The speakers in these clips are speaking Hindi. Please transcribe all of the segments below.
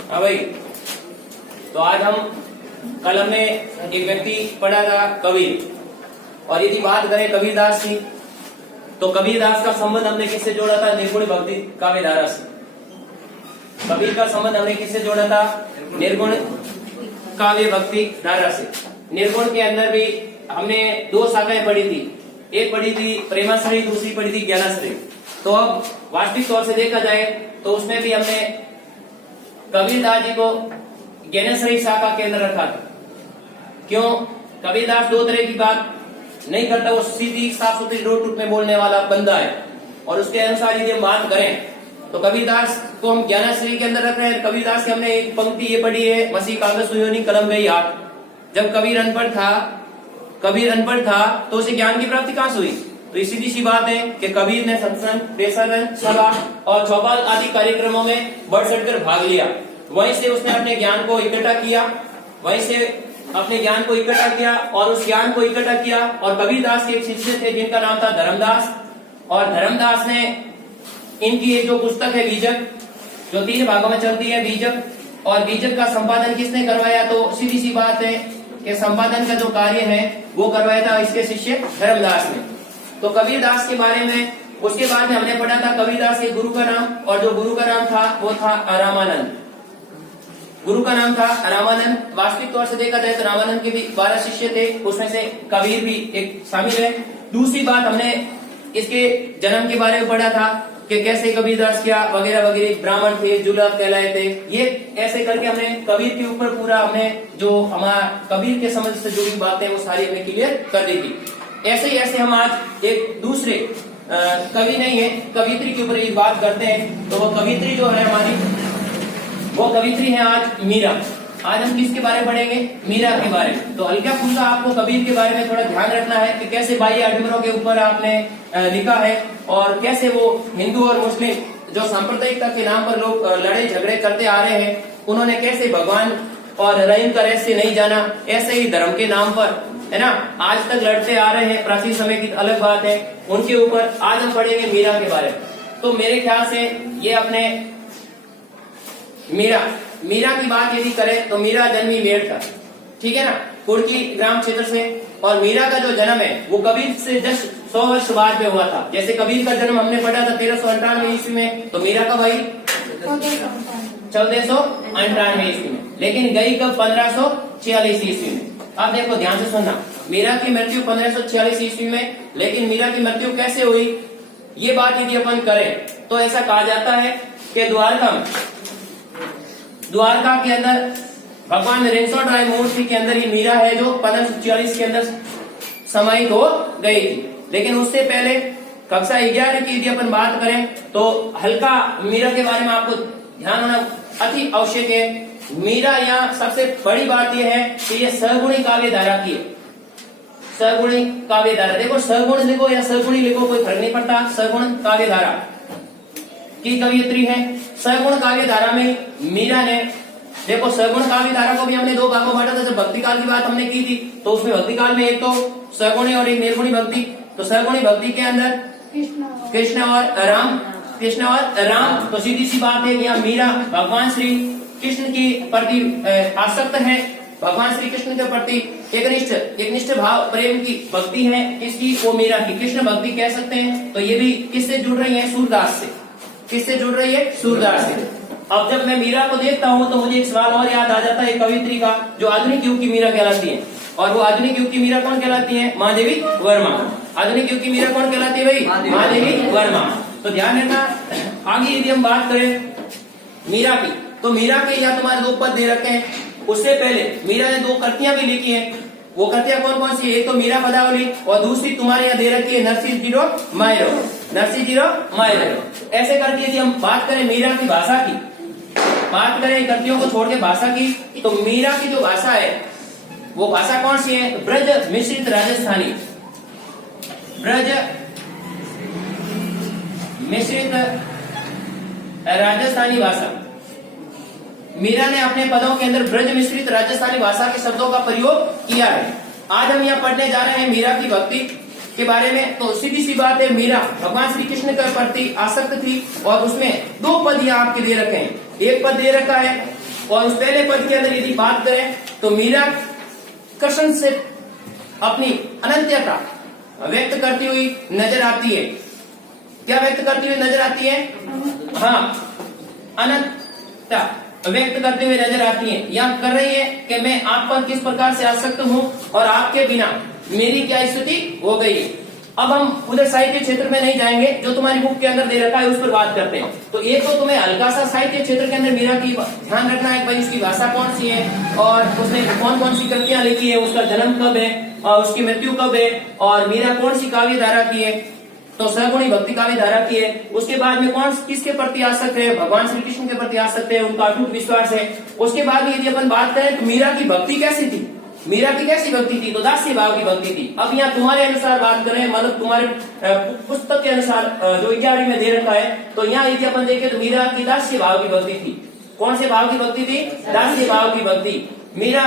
हाँ भाई, तो आज हम कलम में एक व्यक्ति पढ़ा था कबीर, और यदि बात करें कबीरदास की, तो कबीरदास का संबंध हमने किससे जोड़ा था? निर्गुण भक्ति काव्य धारा से। कबीर का संबंध हमने किससे जोड़ा था? निर्गुण काव्य भक्ति धारा से। निर्गुण के अंदर भी हमने दो शाखाएं पढ़ी थी, एक पढ़ी थी प्रेमाश्रयी, दूसरी पढ़ी थी ज्ञानाश्रयी। तो अब वास्तविक तौर से देखा जाए तो उसमें भी हमने कबीरदास जी को ज्ञानाश्रयी शाखा के अंदर रखा था। क्यों? कबीरदास दो तरह की बात नहीं करता, वो सीधी साफ सुथरी रोड टूट में बोलने वाला बंदा है, और उसके अनुसार यदि हम बात करें तो कबीरदास को हम ज्ञानाश्रयी के अंदर रख रहे हैं। कबीरदास की हमने एक पंक्ति ये पढ़ी है, मसीह कागज सुयोनी कलम गई हाथ। जब कबीर अनपढ़ था तो उसे ज्ञान की प्राप्ति कहां से हुई? तो सीधी सी बात है कि कबीर ने सत्संग, पेशागन, सभा और चौपाल आदि कार्यक्रमों में बढ़ चढ़कर भाग लिया। वहीं से उसने अपने ज्ञान को इकट्ठा किया, और उस ज्ञान को इकट्ठा किया। और कबीरदास के एक शिष्य थे जिनका नाम था धर्मदास, और धर्मदास ने इनकी एक जो पुस्तक है बीजक, जो 3 भागों में चलती है बीजक, और बीजक का संपादन किसने करवाया? तो सीधी सी बात है कि संपादन का जो कार्य है वो करवाया था इसके शिष्य धर्मदास ने। तो कबीरदास के बारे में उसके बाद में हमने पढ़ा था कबीरदास के गुरु का नाम, और जो गुरु का नाम था वो था रामानंद। गुरु का नाम था रामानंद। वास्तविक तौर से देखा जाए तो रामानंद के भी 12 शिष्य थे, उसमें से कबीर भी एक शामिल है। दूसरी बात, हमने इसके जन्म के बारे में पढ़ा था कि कैसे कबीरदास किया वगैरह वगैरह, ब्राह्मण थे, जुलाब कहलाए थे। ये ऐसे करके हमने कबीर के ऊपर पूरा हमने जो हमारा कबीर के समझ से जुड़ी बातें वो सारी हमने क्लियर कर दी थी। ऐसे ही ऐसे हम आज एक दूसरे कवि नहीं है, कवित्री के ऊपर एक बात करते हैं। तो वो कवित्री जो है हमारी, वो कवित्री है आज मीरा। आज हम किसके बारे में पढ़ेंगे? मीरा के बारे में। तो हल्का फुल्का आपको कबीर के बारे में थोड़ा ध्यान रखना है कि कैसे बाह्य आडंबरों के ऊपर आपने लिखा है, और कैसे वो हिंदू और मुस्लिम जो सांप्रदायिकता के नाम पर लोग लड़े झगड़े करते आ रहे हैं, उन्होंने कैसे भगवान और रहीम का रहस्य नहीं जाना, ऐसे ही धर्म के नाम पर, है ना, आज तक लड़ते आ रहे हैं। प्राचीन समय की अलग बात है, उनके ऊपर आज हम पढ़ेंगे मीरा के बारे में। तो मेरे ख्याल से ये अपने मीरा की बात यदि करें तो मीरा जन्मी मेड़ था, ठीक है ना, कुर्की ग्राम क्षेत्र से। और मीरा का जो जन्म है वो कबीर से जस्ट 100 वर्ष बाद में हुआ था। जैसे कबीर का जन्म हमने पढ़ा था 1398 ईस्वी में, तो मीरा का भाई 1498 ईस्वी में, लेकिन गई कब? 1546 ईस्वी में। अब देखो ध्यान से सुनना, मीरा की मृत्यु 1546 ईस्वी में, लेकिन मीरा की मृत्यु कैसे हुई ये बात यदि अपन करें तो ऐसा कहा जाता है कि द्वारका के अंदर भगवान रिंसोड राय मूर्ति के अंदर ये मीरा है जो 1546 के अंदर समाहित हो गई थी। लेकिन उससे पहले कक्षा 11 की यदि अपन बात करें तो हल्का मीरा के बारे में आपको ध्यान होना अति आवश्यक है। मीरा यहाँ सबसे बड़ी बात यह है कि ये सगुणी काव्य धारा की है। सगुणी काव्य धारा, देखो सगुण लिखो या सगुणी लिखो कोई फर्क नहीं पड़ता, सगुण काव्य धारा की कवियत्री है। सगुण काव्य धारा में मीरा ने, देखो सगुण काव्य धारा को भी हमने 2 भागों में बांटा था। जब भक्ति काल की बात हमने की थी तो उसमें भक्ति काल में एक तो सगुणी और एक निर्गुणी भक्ति। तो सगुणी भक्ति के अंदर कृष्ण और राम। तो सीधी सी बात है यहाँ मीरा भगवान श्री कृष्ण के प्रति आसक्त है, भगवान श्री कृष्ण के प्रति एक निष्ठ भाव प्रेम की भक्ति है। किसकी? वो मीरा की, कृष्ण भक्ति कह सकते हैं। तो ये भी किससे जुड़ रही है? सूरदास से। किससे जुड़ रही है? सूरदास से। अब जब मैं मीरा को देखता हूँ तो मुझे एक सवाल और याद आ जाता है कवित्री का, जो आधुनिक युग की मीरा कहलाती है। और वो आधुनिक युग की मीरा कौन कहलाती है? महादेवी वर्मा। आधुनिक युग की मीरा कौन कहलाती है भाई? महादेवी वर्मा। तो ध्यान रखना, आगे यदि हम बात करें मीरा की, तो मीरा के या तुम्हारे 2 पद दे रखे हैं। उससे पहले मीरा ने 2 कृतियां भी लिखी हैं। वो कृतियां कौन कौन सी है? एक तो मीरा पदावली, और दूसरी तुम्हारे यहाँ दे रखी है नरसिंह जीरो मायरो। ऐसे करके यदि हम बात करें मीरा की भाषा की, बात करें कृतियों को छोड़ के भाषा की, तो मीरा की जो भाषा है वो भाषा कौन सी है? ब्रज मिश्रित राजस्थानी। ब्रज मिश्रित राजस्थानी भाषा। मीरा ने अपने पदों के अंदर ब्रज मिश्रित राजस्थानी भाषा के शब्दों का प्रयोग किया है। आज हम यहाँ पढ़ने जा रहे हैं मीरा की भक्ति के बारे में। तो सीधी सी बात है, मीरा भगवान श्री कृष्ण के प्रति आसक्त थी, और उसमें 2 पद यहाँ आपके दे रखे हैं। एक पद दे रखा है और उस पहले पद के अंदर यदि बात करें तो मीरा कृष्ण से अपनी अनन्यता व्यक्त करती हुई नजर आती है। क्या व्यक्त करती हुई नजर आती है? हाँ, अनंतता व्यक्त करते हुए नजर आती है। यहाँ कर रही है कि मैं आप पर किस प्रकार से आसक्त हूँ और आपके बिना मेरी क्या स्थिति हो गई। अब हम उधर साहित्य क्षेत्र में नहीं जाएंगे, जो तुम्हारी बुक के अंदर दे रखा है उस पर बात करते हैं। तो एक तो तुम्हें हल्का सा साहित्य क्षेत्र के अंदर मीरा की ध्यान रखना है, भाई उसकी भाषा कौन सी है और उसने कौन कौन सी कृतियां लिखी है, उसका जन्म कब है और उसकी मृत्यु कब है, और मीरा कौन सी काव्य धारा की है, तो सगुणी भक्ति काव्य धारा की है। उसके बाद में कौन किसके प्रति आसक्त है, भगवान श्री कृष्ण के प्रति आसक्त है, उनका अटूट विश्वास है। उसके बाद में यदि अपन बात करें तो मीरा की भक्ति कैसी थी, मीरा की कैसी भक्ति थी, तो दास्य भाव की भक्ति थी। अब यहाँ तुम्हारे अनुसार बात करें, मतलब तुम्हारे पुस्तक के अनुसार जो 11वीं में दे रखा है, तो यहाँ यदि अपन देखें तो मीरा की दास्य भाव की भक्ति थी। कौन से भाव की भक्ति थी? दास्य भाव की भक्ति। मीरा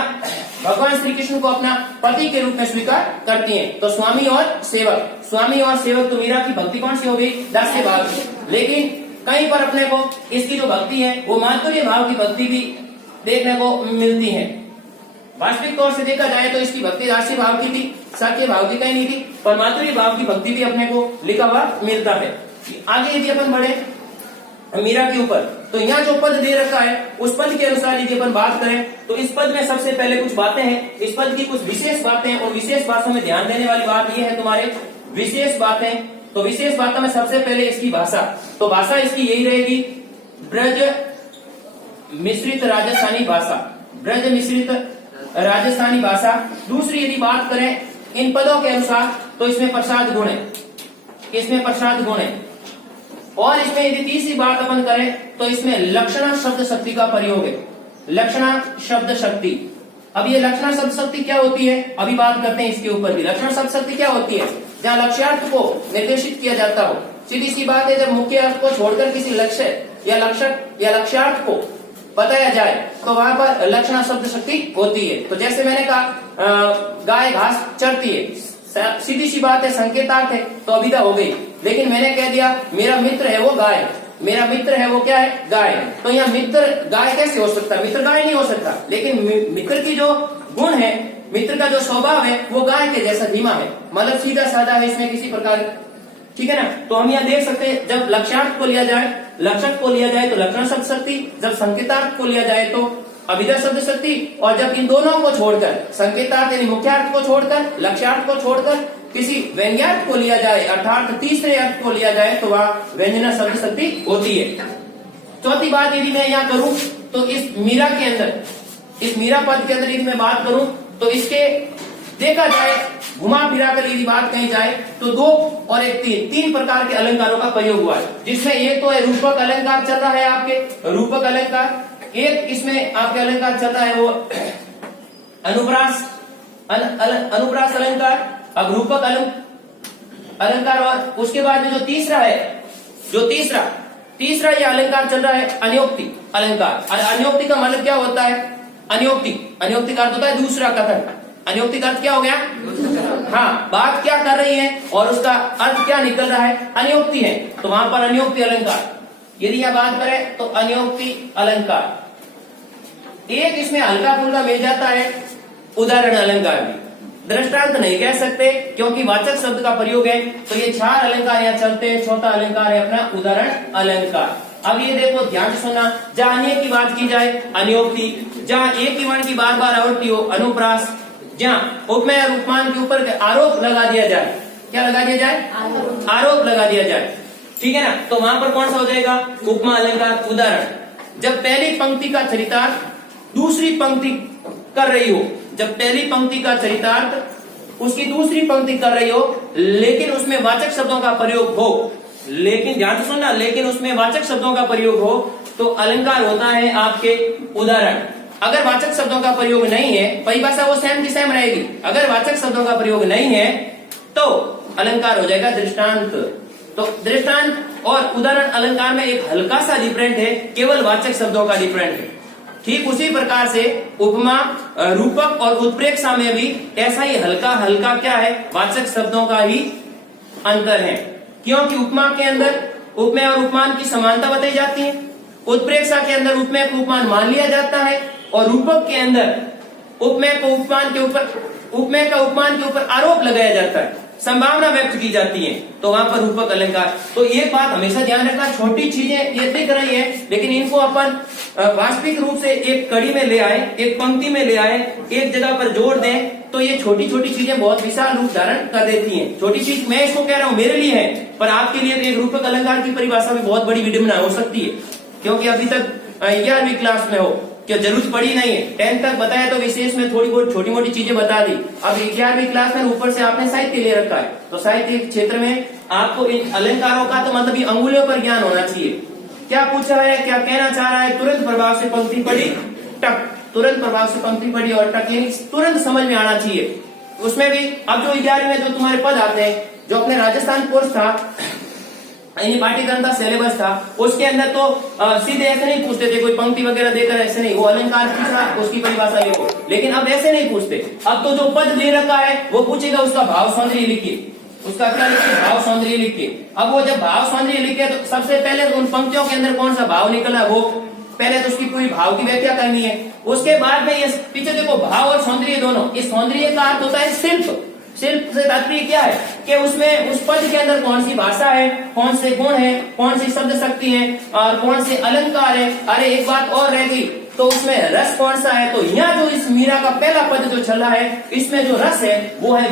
भगवान श्री कृष्ण को अपना पति के रूप में स्वीकार करती हैं। तो स्वामी और सेवक, स्वामी और सेवक, तो मीरा की भक्ति कौन सी हो गई? दास्य भाव की। लेकिन कहीं पर अपने को इसकी जो भक्ति है वो माधुर्य भाव की भक्ति भी देखने को मिलती है। वास्तविक तौर से देखा जाए तो इसकी भक्ति दास्य भाव की थी, सत्य भाव की कहीं नहीं थी, पर माधुर्य भाव की भक्ति भी अपने को लिखा हुआ मिलता है। आगे यदि अपन बढ़े मीरा के ऊपर, तो यहाँ जो पद दे रखा है उस पद के अनुसार यदि अपन बात करें तो इस पद में सबसे पहले कुछ बातें हैं, इस पद की कुछ विशेष बातें, और विशेष बातों में ध्यान देने वाली बात यह है तुम्हारे विशेष बातें। तो विशेष बातों में सबसे पहले इसकी भाषा, तो भाषा इसकी यही रहेगी ब्रज मिश्रित राजस्थानी भाषा, ब्रज मिश्रित राजस्थानी भाषा। दूसरी यदि बात करें इन पदों के अनुसार तो इसमें प्रसाद गुण है, इसमें प्रसाद गुण है। और इसमें यदि तीसरी बात अपन करें तो इसमें लक्षणा शब्द शक्ति का प्रयोग है, लक्षणा शब्द शक्ति। अब ये लक्षणा शब्द शक्ति क्या होती है, अभी बात करते हैं इसके ऊपर भी। लक्षणा शब्द शक्ति क्या होती है? जहाँ लक्ष्यार्थ को निर्देशित किया जाता हो। सीधी सी बात है, जब मुख्य अर्थ को छोड़कर किसी लक्ष्य या लक्ष्यार्थ को बताया जाए तो वहां पर लक्षणा शब्द शक्ति होती है। तो जैसे मैंने कहा गाय घास चरती है, सीधी सी बात है, संकेतार्थ है तो अभिधा हो गई। लेकिन मैंने कह दिया मेरा मित्र है वो गाय, मेरा मित्र है वो क्या है? गाय। तो यहाँ मित्र गाय कैसे हो सकता है? मित्र गाय नहीं हो सकता। लेकिन मित्र की जो गुण है, मित्र का जो स्वभाव है वो गाय के जैसा धीमा है, मतलब सीधा साधा है, इसमें किसी प्रकार, ठीक है ना। तो हम यहाँ देख सकते हैं जब लक्ष्यार्थ को लिया जाए, लक्षक को लिया जाए तो लक्षण शब्द शक्ति, जब संकेतार्थ को लिया जाए तो अभिधा शब्द शक्ति, और जब इन दोनों को छोड़कर संकेतार्थ यानी मुख्यार्थ को छोड़कर, लक्ष्यार्थ को छोड़कर किसी व्यंग्यार्थ को लिया जाए, अर्थात तीसरे अर्थ को लिया जाए तो वह व्यंजना शब्द शक्ति होती है। चौथी बात यदि मैं यहाँ करूं तो इस मीरा के अंदर, इस मीरा पद के अंदर यदि मैं बात करूं तो इसके देखा जाए घुमा फिरा कर यदि बात कही जाए तो 2 और 1 तीन प्रकार के अलंकारों का प्रयोग हुआ है, जिसमें एक तो है रूपक अलंकार चल रहा है आपके, रूपक अलंकार। एक इसमें आपके अलंकार चल रहा है वो अनुप्रास अनुप्रास अलंकार, अब रूपक अलंकार। और उसके बाद में जो तीसरा है, जो तीसरा ये अलंकार चल रहा है अनियोक्ति अलंकार। और अनियोक्ति का मतलब क्या होता है? अनियोक्ति का अर्थ होता है दूसरा कथन। अनियोक्ति का अर्थ क्या हो गया? हाँ, बात क्या कर रही है और उसका अर्थ क्या निकल रहा है, अनियोक्ति है, तो वहां पर अनियोक्ति अलंकार। यदि यह बात करें तो अनियोक्ति अलंकार। एक इसमें हल्का फुल्का मिल जाता है उदाहरण अलंकार भी, दृष्टांत नहीं कह सकते क्योंकि वाचक शब्द का प्रयोग है। तो ये 4 अलंकार यहाँ चलते हैं। चौथा अलंकार है अपना उदाहरण अलंकार। अब ये देखो ध्यान से सुनना, जहाँ अन्य की बात की जाए अनियोक्ति, जहाँ एक ही वर्ण की बार बार आवृत्ति हो अनुप्रास, जहाँ उपमेय और उपमान के ऊपर आरोप लगा दिया जाए, क्या लगा दिया जाए? आरोप लगा दिया जाए, ठीक है ना। तो वहां पर कौन सा हो जाएगा? उपमा अलंकार। उदाहरण, जब पहली पंक्ति का चरितार्थ दूसरी पंक्ति कर रही हो, जब पहली पंक्ति का चरितार्थ उसकी दूसरी पंक्ति कर रही हो लेकिन उसमें वाचक शब्दों का प्रयोग हो, लेकिन ध्यान से सुनना, लेकिन उसमें वाचक शब्दों का प्रयोग हो तो अलंकार होता है आपके उदाहरण। अगर वाचक शब्दों का प्रयोग नहीं है, परिभाषा वो सेम की सेम रहेगी। अगर वाचक शब्दों का प्रयोग नहीं है तो अलंकार हो जाएगा दृष्टांत। तो दृष्टांत और उदाहरण अलंकार में एक हल्का सा डिफरेंट है, केवल वाचक शब्दों का डिफरेंट है। ठीक उसी प्रकार से उपमा, रूपक और उत्प्रेक्षा में भी ऐसा ही हल्का हल्का क्या है, वाचक शब्दों का ही अंतर है। क्योंकि उपमा के अंदर उपमेय और उपमान की समानता बताई जाती है उत्प्रेक्षा के अंदर उपमेय को उपमान मान लिया जाता है और रूपक के अंदर उपमेय का उपमान के ऊपर आरोप लगाया जाता है, संभावना व्यक्त की जाती है, तो वहां पर रूपक अलंकार। तो ये बात हमेशा ध्यान रखना, छोटी चीजें ये दिख रही है लेकिन इनको अपन वास्तविक रूप से एक कड़ी में ले आए, एक पंक्ति में ले आए, एक जगह पर जोड़ दें, तो ये छोटी छोटी चीजें बहुत विशाल रूप धारण कर देती हैं। छोटी चीज मैं इसको कह रहा हूं मेरे लिए है, पर आपके लिए एक रूपक अलंकार की परिभाषा में बहुत बड़ी विडंबना हो सकती है, क्योंकि अभी तक 11वीं क्लास में हो, क्या जरूरत पड़ी नहीं है। 10th तक बताया तो विशेष में थोड़ी बहुत छोटी मोटी चीजें बता दी। अब 11वीं क्लास में ऊपर से आपने साहित्य ले रखा है, तो साहित्य क्षेत्र में आपको इन अलंकारों का तो मतलब अंगुलियों पर ज्ञान होना चाहिए। क्या पूछा है, क्या कहना चाह रहा है, तुरंत प्रभाव से पंक्ति पढ़ी, टक, तुरंत प्रभाव से पंक्ति पढ़ी और टक, यानी तुरंत समझ में आना चाहिए। उसमें भी अब जो 11वीं में जो तुम्हारे पद आते हैं, जो अपने राजस्थान कोर्स था, पाठ्यक्रम था, सिलेबस था, उसके अंदर तो सीधे ऐसे नहीं पूछते थे, कोई पंक्ति वगैरह देकर ऐसे नहीं, वो अलंकार पूछा उसकी परिभाषा लिखो, लेकिन अब ऐसे नहीं पूछते। अब तो जो पद दे रखा है वो पूछेगा उसका भाव सौंदर्य लिखिए, उसका क्या लिखिए, भाव सौंदर्य लिखिए। अब वो जब भाव सौंदर्य लिखे तो सबसे पहले उन पंक्तियों के अंदर कौन सा भाव निकला, वो पहले तो उसकी पूरी भाव की व्याख्या करनी है। उसके बाद में ये पीछे देखो भाव और सौंदर्य दोनों, इस सौंदर्य का अर्थ होता है शिल्प। शिल्प से तात्पर्य क्या है कि उसमें उस पद के अंदर कौन सी भाषा है, कौन से गुण है, कौन सी शब्द शक्ति है और कौन से अलंकार है। अरे एक बात और रह गई, तो उसमें रस कौन सा है। तो यहाँ जो इस मीरा का पहला पद जो चल रहा है, इसमें जो रस है वो है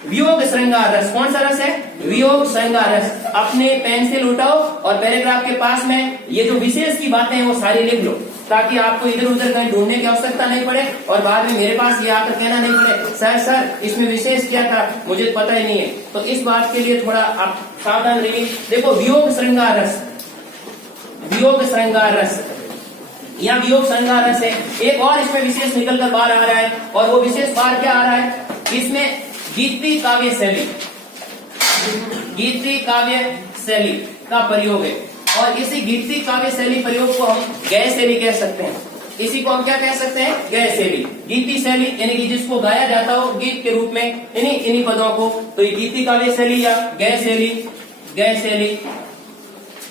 वियोग श्रृंगार रस। कौन सा रस है, वियोग श्रृंगार रस। अपने पेंसिल उठाओ और पैराग्राफ के पास में ये जो विशेष की बातें हैं वो सारी लिख लो, ताकि आपको इधर उधर कहीं ढूंढने की आवश्यकता नहीं पड़े और बाद में मेरे पास ये आकर कहना नहीं पड़े सर इसमें विशेष क्या था, मुझे पता ही नहीं है। तो इस बात के लिए थोड़ा आप सावधान रहिए। देखो वियोग श्रृंगार रस, वियोग श्रृंगार रस, यहाँ वियोग श्रृंगार रस है। एक और इसमें विशेष निकल कर बाहर आ रहा है, और वो विशेष बाहर क्या आ रहा है, इसमें गीति काव्य शैली, गीति काव्य शैली का प्रयोग है। और इसी गीति काव्य शैली प्रयोग को हम गय शैली कह सकते हैं। इसी को हम क्या कह सकते हैं, गय शैली, गीति शैली, यानी कि जिसको गाया जाता हो गीत के रूप में इन्हीं पदों को, तो ये गीति काव्य शैली या गय शैली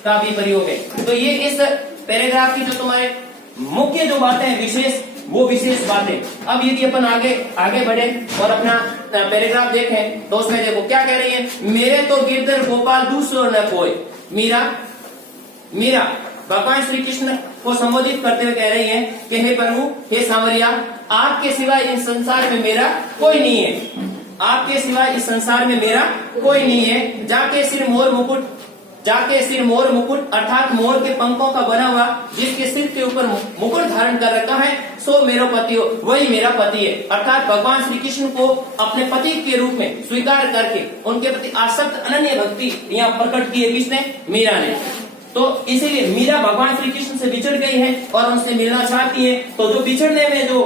का भी प्रयोग है। तो ये इस पैराग्राफ की जो तुम्हारे मुख्य जो बातें हैं, विशेष, वो विशेष बातें। अब यदि अपन आगे बढ़े और अपना पैराग्राफ देखें, तो उसमें देखो क्या कह रही है, मेरे तो गिरधर गोपाल दूसरो न कोई। मीरा भगवान श्री कृष्ण को संबोधित करते हुए कह रही है कि हे प्रभु, हे सांवरिया, आपके सिवाय इस संसार में मेरा कोई नहीं है, आपके सिवाय इस संसार में मेरा कोई नहीं है। जाके सिर मोर मुकुट अर्थात मोर के पंखों का बना हुआ, जिसके सिर के ऊपर मुकुट धारण कर रखा है, सो मेरा पति हो, वही मेरा पति है। अर्थात भगवान श्री कृष्ण को अपने पति के रूप में स्वीकार करके उनके प्रति आसक्त अनन्य भक्ति यहाँ प्रकट की है किसने, मीरा ने। तो इसीलिए मीरा भगवान श्री कृष्ण से बिछड़ गई है और उनसे मिलना चाहती है। तो जो बिछड़ने में जो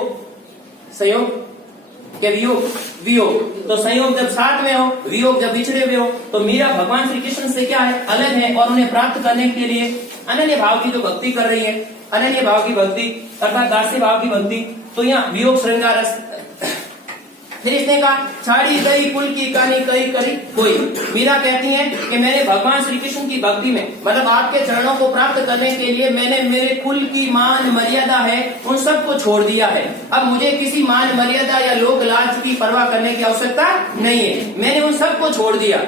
संयोग के वियोग, तो संयोग जब साथ में हो, वियोग जब बिछड़े हुए हो, तो मीरा भगवान श्री कृष्ण से क्या है, अलग है, और उन्हें प्राप्त करने के लिए अनन्य भाव की जो भक्ति कर रही है, अनन्य भाव की भक्ति अर्थात दास्य भाव की भक्ति। तो यहाँ वियोग श्रृंगार रस। फिर इसने कहा, छाड़ी गई कुल की कहानी कही करी कोई। मीरा कहती है कि मैंने भगवान श्री कृष्ण की भक्ति में, मतलब आपके चरणों को प्राप्त करने के लिए मैंने मेरे कुल की मान मर्यादा है उन सबको छोड़ दिया है। अब मुझे किसी मान मर्यादा या लोक लाज की परवाह करने की आवश्यकता नहीं है, मैंने उन सबको छोड़ दिया,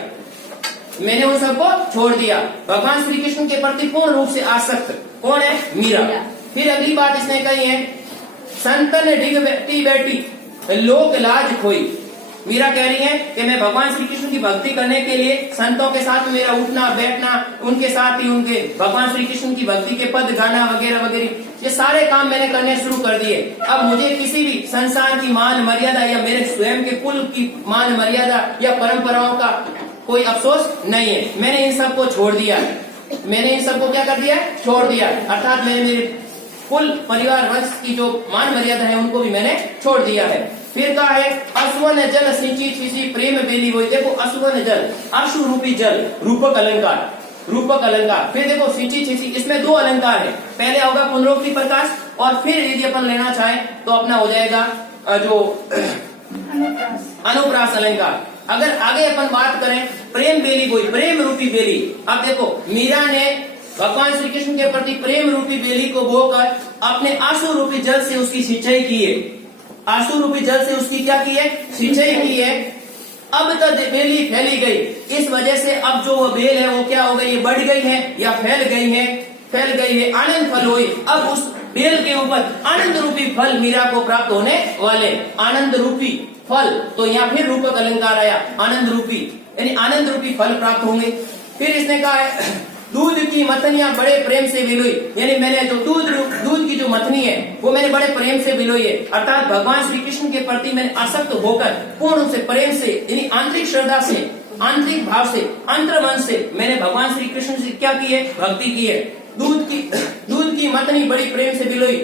मैंने उन सबको छोड़ दिया। भगवान श्री कृष्ण के प्रति पूर्ण रूप से आसक्त कौन है, मीरा। फिर अगली बात इसने कही है, संतन डिग बैठी लोक लाज खोई। मीरा कह रही है कि मैं भगवान श्री कृष्ण की भक्ति करने के लिए संतों के साथ मेरा उठना बैठना, उनके साथ ही उनके भगवान श्री कृष्ण की भक्ति के पद गाना वगैरह वगैरह, ये सारे काम मैंने करने शुरू कर दिए। अब मुझे किसी भी संसार की मान मर्यादा या मेरे स्वयं के कुल की मान मर्यादा या परंपराओं का कोई अफसोस नहीं है। मैंने इन सबको छोड़ दिया है, मैंने इन सबको क्या कर दिया, छोड़ दिया। अर्थात मैंने मेरे कुल परिवार वंश की जो मान मर्यादा है उनको भी मैंने छोड़ दिया है। फिर कहा है, अश्वन जल सिंची किसी प्रेम बेली हुई। देखो अश्वन जल, अश्व रूपी जल, रूपक अलंकार, रूपक अलंकार। फिर देखो सिंची छिसी, इसमें दो अलंकार है, पहले होगा पुनरोक्ति प्रकाश, और फिर यदि अपन लेना चाहे तो अपना हो जाएगा जो अनुप्रास अलंकार। अगर आगे अपन बात करें प्रेम बेली बोई, प्रेम रूपी बेली। अब देखो मीरा ने भगवान श्री कृष्ण के प्रति प्रेम रूपी बेली को बोकर अपने आंसू रूपी जल से उसकी सिंचाई की है। आंसू रूपी जल से उसकी क्या की है? सिंचाई की है। अब तक बेली फैली गई, इस वजह से अब जो वो बेल है वो क्या हो गई? ये बढ़ गई है या फैल गई है? फैल गई है। आनंद फल हुई। अब उस बेल के ऊपर आनंद रूपी फल मीरा को प्राप्त होने वाले। आनंद रूपी फल, तो यहाँ फिर रूपक अलंकार आया, आनंद रूपी, यानी आनंद रूपी फल प्राप्त होंगे। फिर इसने कहा है दूध की मथनियां बड़े प्रेम से बिलोई, यानी मैंने जो दूध की जो मथनी है वो मैंने बड़े प्रेम से बिलोई है। अर्थात भगवान श्री कृष्ण के प्रति मैंने आसक्त होकर पूर्ण रूप से प्रेम से, यानी आंतरिक श्रद्धा से, आंतरिक भाव से, अंतर्मन से मैंने भगवान श्री कृष्ण से क्या की है? भक्ति की है। दूध की मथनी बड़ी प्रेम से बिलोई,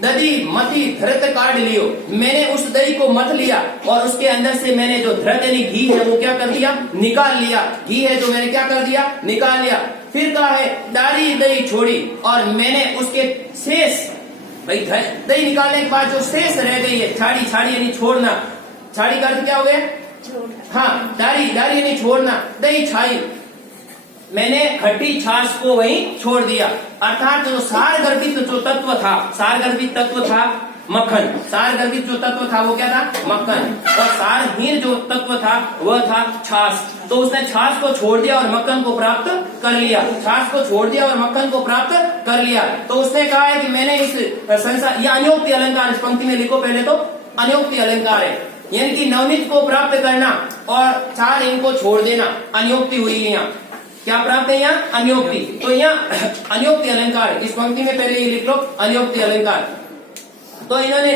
दधी मथी धृत काट लियो, मैंने उस दही को मथ लिया और उसके अंदर से मैंने जो धृत यानी घी है वो क्या कर दिया? निकाल लिया। घी है जो मैंने क्या कर दिया? निकाल लिया। फिर कहा है दारी दही छोड़ी और मैंने उसके शेष, भाई दही निकालने के बाद जो शेष रह गई है, छाड़ी, छाड़ी यानी छोड़ना, छाड़ी का अर्थ क्या हो गया? हाँ, दारी, दारी यानी छोड़ना, दही छाई, मैंने खट्टी छाछ को वहीं छोड़ दिया। अर्थात जो सार गर्भित जो तत्व था, सार गर्भित तत्व था मक्खन, सार गर्भित जो तत्व था वो क्या था? मक्खन। और सारहीन जो तत्व था वह था छाछ। तो उसने छाछ को छोड़ दिया और मक्खन को प्राप्त कर लिया। छाछ को छोड़ दिया और मक्खन को प्राप्त कर लिया। तो उसने कहा है कि मैंने इस संसार, यह अनियोक्ति अलंकार, इस पंक्ति में लिखो पहले तो, अनियोक्ति अलंकार है, यानी कि नवनीत को प्राप्त करना और चार इनको छोड़ देना, अनियोक्ति हुई यहाँ। क्या प्राप्त है यहाँ? अनियोक्ति। तो यहाँ अनियोक्ति अलंकार, इस पंक्ति में पहले ये लिख लो, अनियोक्ति अलंकार। तो इन्होंने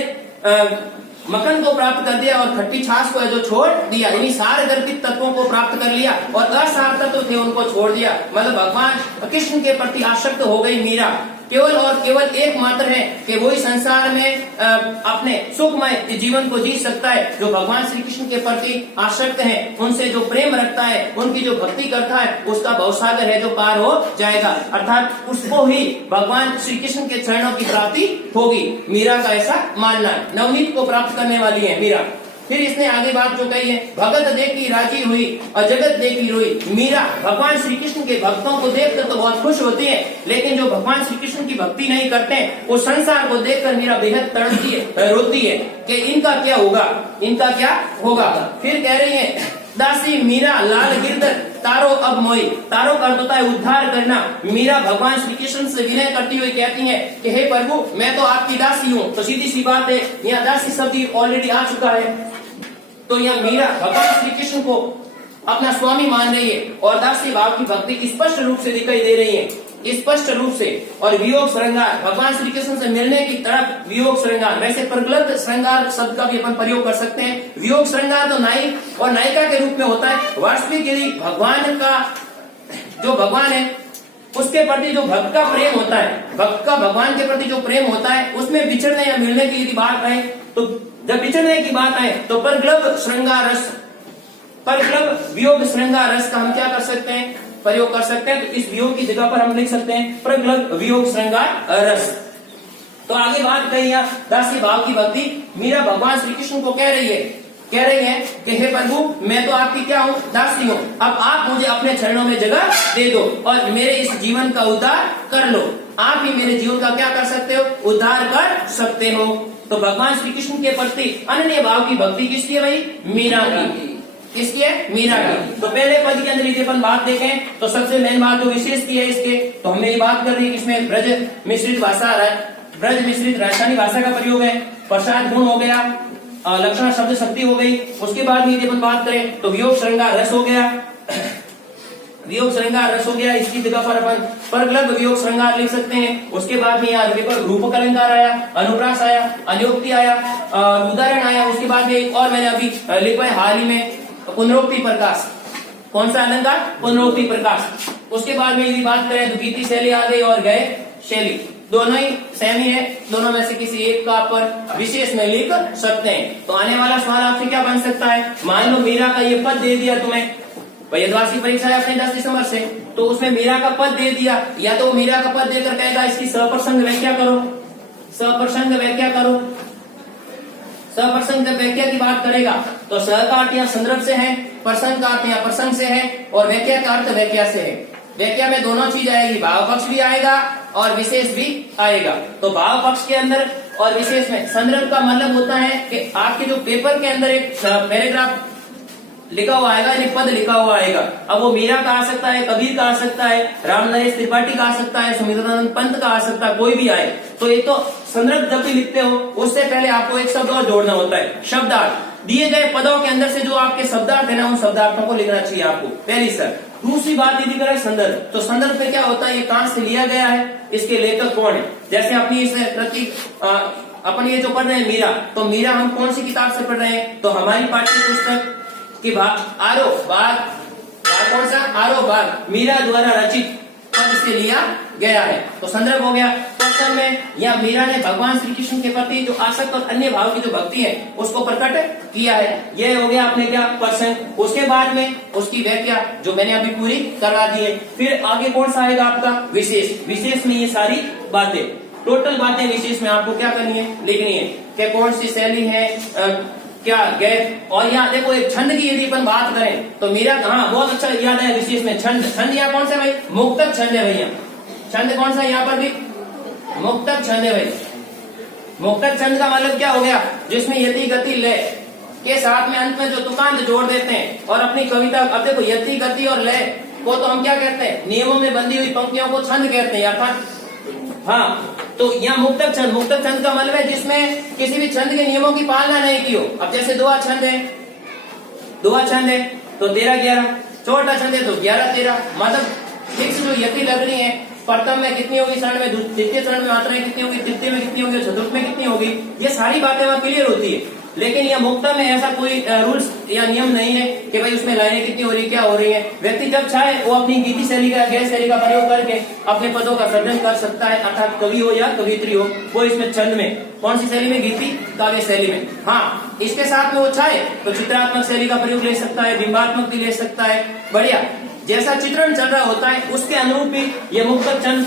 मक्खन को प्राप्त कर दिया और खट्टी छाछ को जो छोड़ दिया, यानी सार गर्भित तत्वों को प्राप्त कर लिया और असार तत्व थे उनको छोड़ दिया। मतलब भगवान कृष्ण के प्रति आसक्त हो गई मीरा। केवल और केवल एकमात्र है कि वही संसार में अपने सुखमय जीवन को जी सकता है जो भगवान श्री कृष्ण के प्रति आसक्त है, उनसे जो प्रेम रखता है, उनकी जो भक्ति करता है, उसका भवसागर है जो पार हो जाएगा। अर्थात उसको ही भगवान श्री कृष्ण के चरणों की प्राप्ति होगी। मीरा का ऐसा मानना है। नवनीत को प्राप्त करने वाली है मीरा। फिर इसने आगे बात जो कही है, भगत देखी राजी हुई और जगत देखी रोई। मीरा भगवान श्री कृष्ण के भक्तों को देखकर तो बहुत खुश होती है, लेकिन जो भगवान श्री कृष्ण की भक्ति नहीं करते वो संसार को देखकर मीरा बेहद तड़पती है, रोती है कि इनका क्या होगा, इनका क्या होगा। फिर कह रही है दासी मीरा लाल गिरधर तारो अब मोई। तारो का अर्थ होता है उद्धार करना। मीरा भगवान श्री कृष्ण से विनय करती हुई कहती है कि हे प्रभु, मैं तो आपकी दासी हूँ। तो सीधी सी बात है, यहाँ दासी शब्द ऑलरेडी आ चुका है। तो यह मीरा भगवान श्री कृष्ण को अपना स्वामी मान रही है और दासी भाव की भक्ति स्पष्ट रूप से दिखाई दे रही है, स्पष्ट रूप से। और वियोग श्रृंगार, भगवान श्री कृष्ण से मिलने की तड़प, वियोग श्रृंगार। वैसे प्रगल्भ श्रृंगार शब्द का भी अपन प्रयोग कर सकते हैं। वियोग श्रृंगार तो नायक और नायिका के रूप में होता है। वास्तविक यदि भगवान का जो भगवान है उसके प्रति जो भक्त का प्रेम होता है, भक्त का भगवान के प्रति जो प्रेम होता है, उसमें बिछड़ने या मिलने की यदि बात आए, तो जब बिछड़ने की बात आए तो परग्लभ श्रृंगार रस, परग्लभ वियोग श्रृंगार रस का हम क्या कर सकते हैं? प्रयोग कर सकते हैं। तो इस वियोग की जगह पर हम लिख सकते हैं प्रगल्भ वियोग श्रृंगार रस। तो आगे बात कही दासी भाव की भक्ति। मीरा भगवान श्री कृष्ण को कह रही है कि हे प्रभु, मैं तो आपकी क्या हूँ? दासी हूँ। अब आप मुझे अपने चरणों में जगह दे दो और मेरे इस जीवन का उद्धार कर लो। आप ही मेरे जीवन का क्या कर सकते हो? उद्धार कर सकते हो। तो भगवान श्री कृष्ण के प्रति अनन्य भाव की भक्ति किसकी है भाई? मीरा की। किसकी है? मीरा की। तो पहले पद के अंदर यदि अपन बात देखें तो सबसे मेन बात जो विशेष की है इसके, तो हमने ये बात कर रही है कि इसमें ब्रज मिश्रित भाषा आ रहा है, ब्रज मिश्रित राजस्थानी भाषा का प्रयोग है। प्रसाद गुण हो गया, लक्षण शब्द शक्ति हो गई। उसके बाद यदि अपन बात करें तो वियोग श्रृंगार रस हो गया, वियोग श्रृंगार रस हो गया। इसकी जगह पर अपन परग्लभ वियोग श्रृंगार लिख सकते हैं। उसके बाद में यहाँ रूपक अलंकार आया, अनुप्रास आया, अनियोक्ति आया, उदाहरण आया। उसके बाद में एक और मैंने अभी लिखा है हाल ही में, पुनरोक्ति प्रकाश। कौन सा अलंकार? पुनरोक्ति प्रकाश। उसके बाद में यदि बात करें तो गीति शैली आ गई और गए शैली। दोनों ही सेम ही है, दोनों में से किसी एक का पर विशेष में लिख सकते हैं। तो आने वाला सवाल आपसे क्या बन सकता है? मान लो मीरा का ये पद दे दिया तुम्हें, वार्षिक परीक्षा है अपने 10 दिसंबर से, तो उसमें मीरा का पद दे दिया, या तो मीरा का पद देकर कहेगा इसकी सप्रसंग व्याख्या करो, सप्रसंग व्याख्या करो। सप्रसंग जब व्याख्या की बात करेगा तो स का अर्थ यहाँ संदर्भ से है, प्रसंग का अर्थ यहाँ प्रसंग से है और व्याख्या का अर्थ व्याख्या से है। व्याख्या में दोनों चीज आएगी, भाव पक्ष भी आएगा और विशेष भी आएगा। तो भाव पक्ष के अंदर और विशेष में संदर्भ का मतलब होता है कि आपके जो पेपर के अंदर एक पैराग्राफ लिखा हुआ आएगा, यानी पद लिखा हुआ आएगा। अब वो मीरा का आ सकता है, कबीर का आ सकता है, रामनरेश त्रिपाठी का आ सकता है, सुमित्रानंद पंत का आ सकता है, कोई भी आए। तो एक तो संदर्भ जब भी लिखते हो उससे पहले आपको एक शब्द और जोड़ना होता है, शब्दार्थ। दिए गए पदों के अंदर से जो आपके शब्दार्थ है ना, उन शब्दार्थों को लिखना चाहिए आपको, पहली सर। दूसरी बात यदि करें संदर्भ, तो संदर्भ में क्या होता है, ये कहां से लिया गया है, इसके लेखक कौन है। जैसे अपनी इस कृति अपन ये जो पढ़ रहे हैं मीरा, तो मीरा हम कौन सी किताब से पढ़ रहे हैं, तो हमारी पाठ्य पुस्तक की आरो बाग कौन सा, आरो बाग मीरा द्वारा रचित पद से लिया गया है। तो संदर्भ हो गया। प्रश्न में या मीरा ने भगवान श्री कृष्ण के प्रति जो आसक्त और अन्य भाव की जो भक्ति है उसको प्रकट किया है। ये हो गया आपने क्या प्रश्न। उसके बाद में उसकी व्याख्या जो मैंने अभी पूरी करवा दी है। फिर आगे कौन सा आएगा आपका विशेष। विशेष में ये सारी बातें, टोटल बातें विशेष में आपको क्या करनी है, लिखनी है कि कौन सी शैली है, क्या गैप। और यहाँ देखो एक छंद की यदि अपन बात करें तो मीरा, हाँ बहुत अच्छा याद है विशेष में छंद। छंद यहाँ कौन सा भाई, मुक्तक छंद है भैया। छंद कौन सा यहाँ पर भी, मुक्तक छंद है भाई। मुक्तक छंद का मतलब क्या हो गया, जिसमें यति गति लय के साथ में अंत में जो तुकांत जोड़ देते हैं और अपनी कविता। अब देखो यति गति और लय को तो हम क्या कहते हैं, नियमों में बंधी हुई पंक्तियों को छंद कहते हैं अर्थात। हाँ, तो यहाँ मुक्तक छंद, मुक्तक छंद का मतलब है जिसमें किसी भी छंद के नियमों की पालना नहीं की हो। अब जैसे दोहा छंद है, दोहा छंद है तो 13-11, चौथा छंद है तो 11-13, मतलब फिक्स जो यति लग रही है, प्रथम में कितनी होगी, चरण में, द्वितीय चरण में मात्राएं कितनी होगी, तृतीय में कितनी होगी, चतुर्थ में कितनी होगी, ये सारी बातें वहां क्लियर होती है। लेकिन यह मुक्ता में ऐसा कोई रूल्स या नियम नहीं है कि भाई उसमें लाइनें कितनी हो रही, क्या हो रही है। व्यक्ति जब चाहे वो अपनी गीति शैली का, गैर शैली का प्रयोग करके अपने पदों का सृजन कर सकता है, अर्थात कवि हो या कवियत्री हो, वो इसमें छंद में कौन सी शैली में, गीति काव्य शैली में। हाँ, इसके साथ में वो चाहे तो चित्रात्मक शैली का प्रयोग ले सकता है, बिंबात्मक भी ले सकता है। बढ़िया, जैसा चित्रण चल रहा होता है उसके अनुरूप भी ये मुक्तक छंद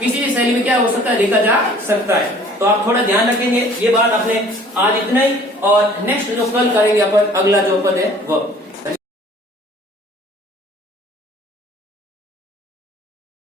किसी भी शैली में क्या हो सकता है, लिखा जा सकता है। तो आप थोड़ा ध्यान रखेंगे ये बात अपने। आज इतना ही, और नेक्स्ट जो कल करेंगे अपन अगला जो पद है वो